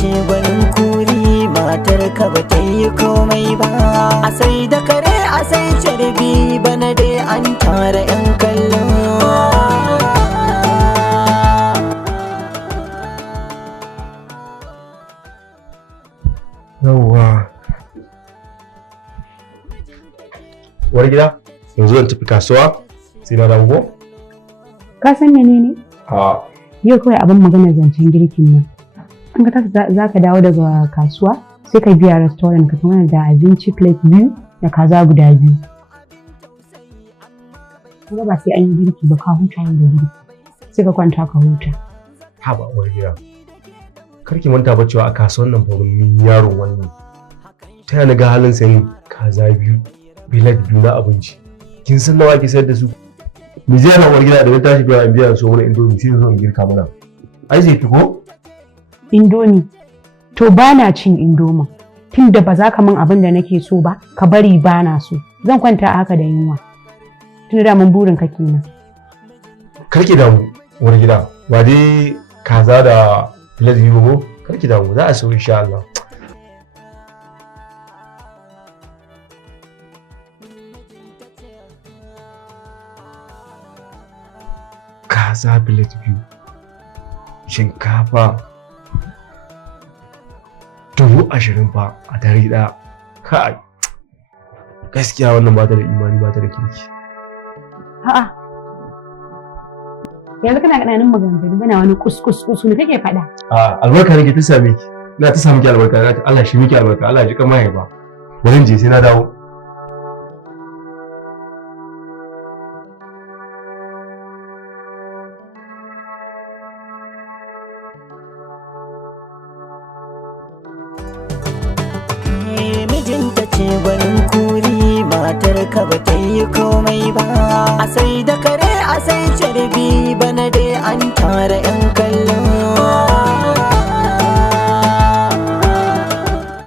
ce gwanin kuri, matar ka ba ta yi komai ba. A sai da kare a sai carbi, bana dai an tara 'yan kallo. Yawwa. Uwar gida, yanzu zan tafi kasuwa sai na dawo. Ka san menene? A Yau kawai abin magana zancen girkin nan. An ka tafi za ka dawo daga kasuwa sai ka biya restaurant ka tsamana da abinci plate 2 da kaza guda 2. Kuma ba sai an yi girki ba, ka huta yin da girki. Sai ka kwanta ka huta. haba uwar gida. Karki manta ba cewa a kasuwan nan fa mun yaron wannan. Ta yana ga halin sayin kaza 2, bilet 2 na abinci. Kin san nawa ke sayar da su? Mu je na uwar gida da wata tashi biya in biya so mana indomi sai zo in girka mana. Ai zai fi ko? Indomi. To ba na cin indomin. Tunda ba za ka min abin da nake so ba, ka bari ba na so. Zan kwanta a haka da yunwa. Tunda da mun burin ka kenan. Karki damu uwar gida. Ba dai kaza da bilet 2 ko? Karki damu za a so insha Allah. Kaza bilet 2, shinkafa 20,000 fa a dare ɗaya. Kai, gaskiya wannan ba ta da imani, ba ta da kirki. A'a. Yanzu kana ƙananan maganganu bana wani kuskus ne kake faɗa. Albarka nake ta same ki. Ina ta samu ki albarka. Allah shi miki albarka. Allah ji kamar ya ba. Bari je sai na dawo. Mijinta ce gwanin kuri, matar ka ba ta yi komai ba. A sai da kare a sai carbi, bana dai an tara 'yan kallo.